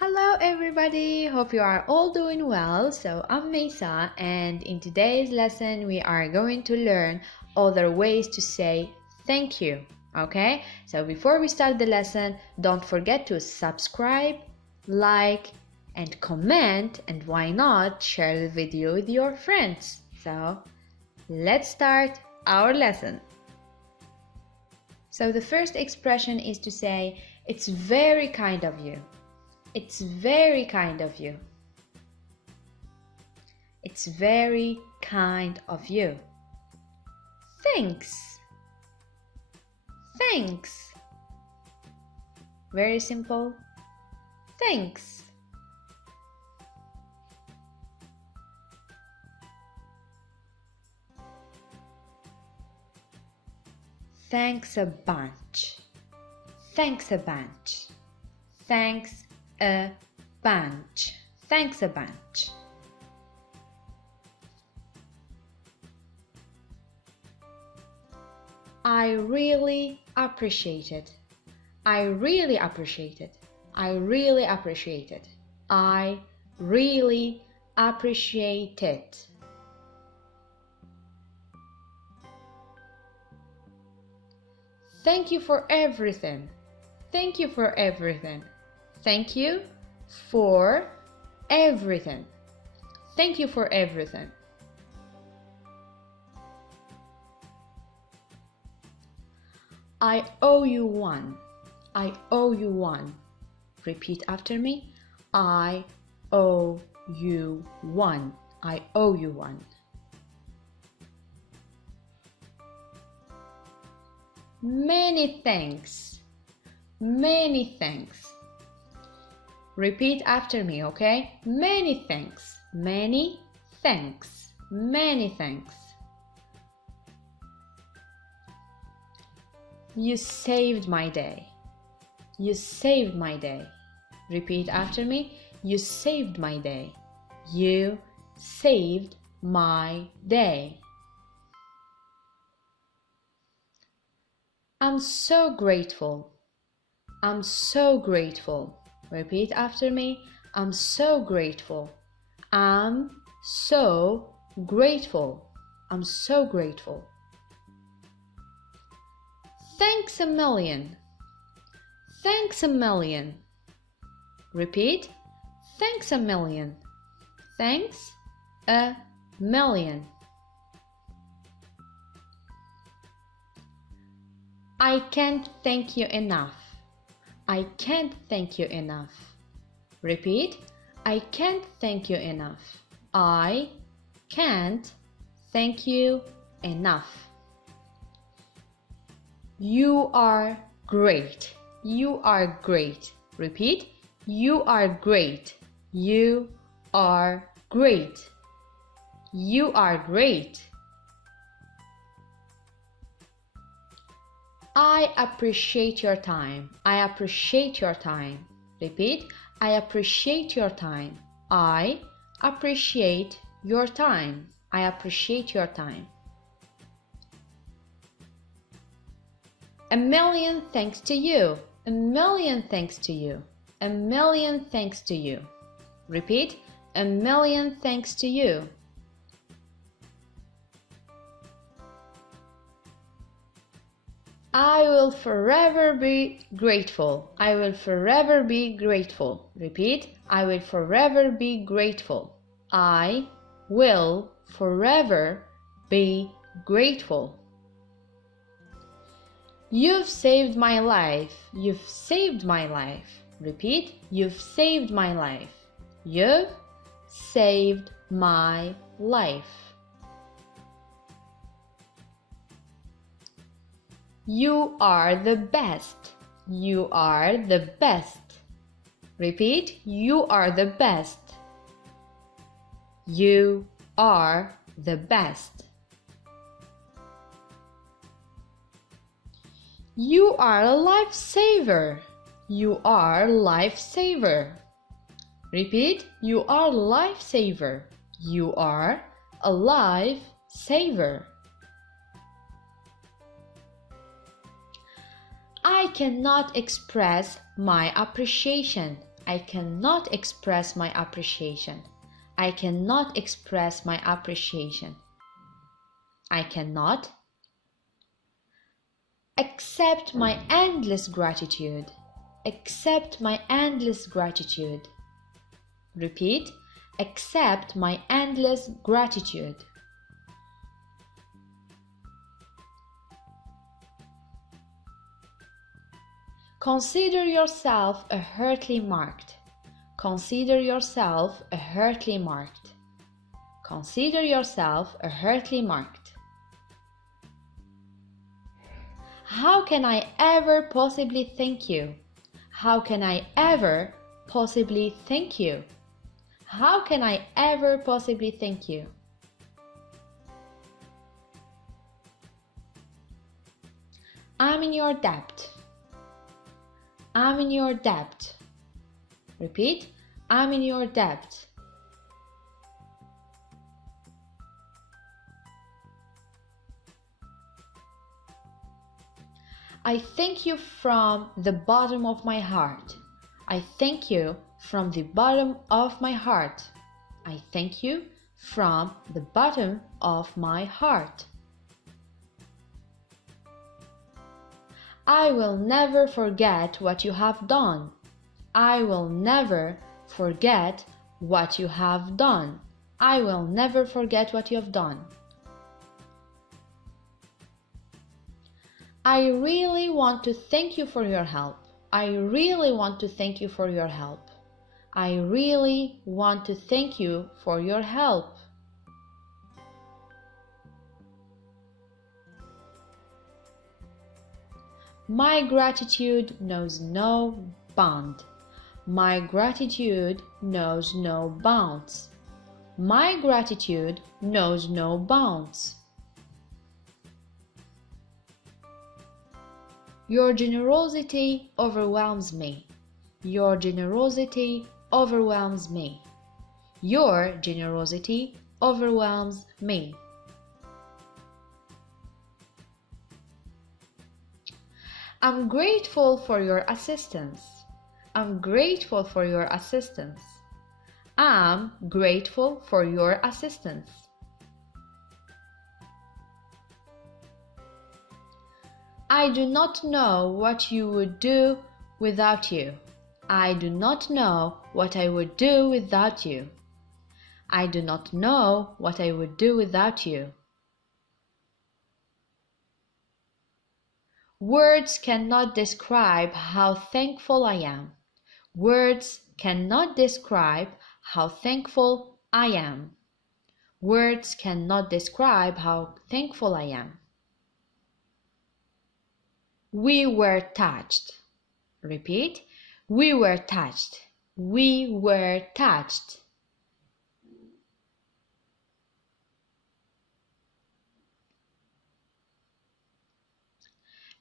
Hello everybody, hope you are all doing well. So I'm Mesa, and in today's lesson we are going to learn other ways to say thank you. Okay, so before we start the lesson, don't forget to subscribe, like and comment, and why not share the video with your friends. So let's start our lesson. So the first expression is to say it's very kind of you. It's very kind of you. It's very kind of you. Thanks. Thanks. Very simple. Thanks. Thanks a bunch. Thanks a bunch. Thanks a bunch. Thanks a bunch. I really appreciate it. I really appreciate it. I really appreciate it. I really appreciate it. Thank you for everything. Thank you for everything. Thank you for everything. Thank you for everything. I owe you one. I owe you one. Repeat after me. I owe you one. I owe you one. Many thanks. Many thanks. Repeat after me, okay? Many thanks. Many thanks. Many thanks. You saved my day. You saved my day. Repeat after me. You saved my day. You saved my day. I'm so grateful. I'm so grateful. Repeat after me. I'm so grateful. I'm so grateful. I'm so grateful. Thanks a million. Thanks a million. Repeat. Thanks a million. Thanks a million. I can't thank you enough. I can't thank you enough. Repeat. I can't thank you enough. I can't thank you enough. You are great. You are great. Repeat. You are great. You are great. You are great. I appreciate your time. I appreciate your time. Repeat. I appreciate your time. I appreciate your time. I appreciate your time. A million thanks to you. A million thanks to you. A million thanks to you. Repeat. A million thanks to you. I will forever be grateful. I will forever be grateful. Repeat. I will forever be grateful. I will forever be grateful. You've saved my life. You've saved my life. Repeat. You've saved my life. You've saved my life. You are the best. You are the best. Repeat. You are the best. You are the best. You are a lifesaver. You are a lifesaver. Repeat. You are a lifesaver. You are a lifesaver. I cannot express my appreciation. I cannot express my appreciation. I cannot express my appreciation. I cannot accept my endless gratitude. Accept my endless gratitude. Repeat. Accept my endless gratitude. Consider yourself a heartily marked. Consider yourself a heartily marked. Consider yourself a heartily marked. How can I ever possibly thank you? How can I ever possibly thank you? How can I ever possibly thank you? I'm in your debt. I'm in your debt. Repeat. I'm in your debt. I thank you from the bottom of my heart. I thank you from the bottom of my heart. I thank you from the bottom of my heart. I will never forget what you have done. I will never forget what you have done. I will never forget what you have done. I really want to thank you for your help. I really want to thank you for your help. I really want to thank you for your help. My gratitude knows no bound. My gratitude knows no bounds. My gratitude knows no bounds. Your generosity overwhelms me. Your generosity overwhelms me. Your generosity overwhelms me. I'm grateful for your assistance. I'm grateful for your assistance. I'm grateful for your assistance. I do not know what you would do without you. I do not know what I would do without you. I do not know what I would do without you. Words cannot describe how thankful I am. Words cannot describe how thankful I am. Words cannot describe how thankful I am. We were touched. Repeat. We were touched. We were touched.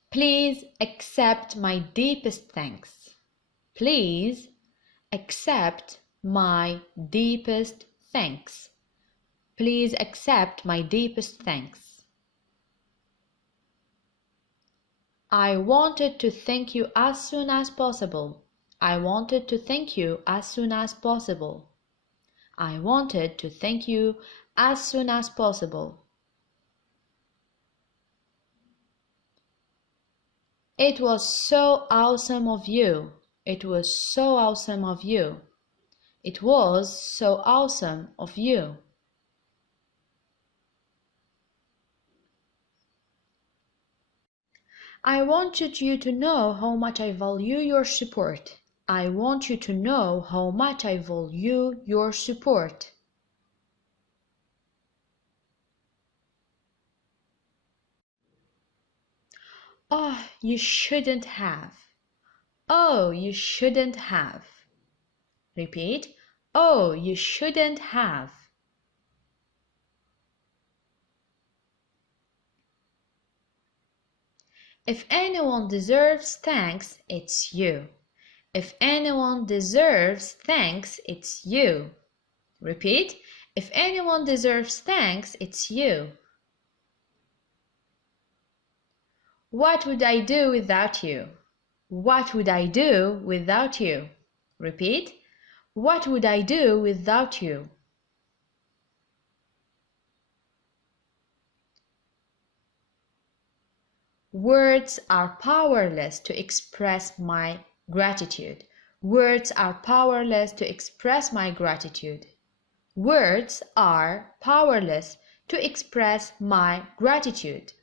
Please accept my deepest thanks. Please accept my deepest thanks. Please accept my deepest thanks. I wanted to thank you as soon as possible. I wanted to thank you as soon as possible. I wanted to thank you as soon as possible. It was so awesome of you. It was so awesome of you. It was so awesome of you. I wanted you to know how much I value your support. I want you to know how much I value your support. Oh, you shouldn't have. Oh, you shouldn't have. Repeat. Oh, you shouldn't have. If anyone deserves thanks, it's you. If anyone deserves thanks, it's you. Repeat. If anyone deserves thanks, it's you. What would I do without you? What would I do without you? Repeat. What would I do without you? Words are powerless to express my gratitude. Words are powerless to express my gratitude. Words are powerless to express my gratitude.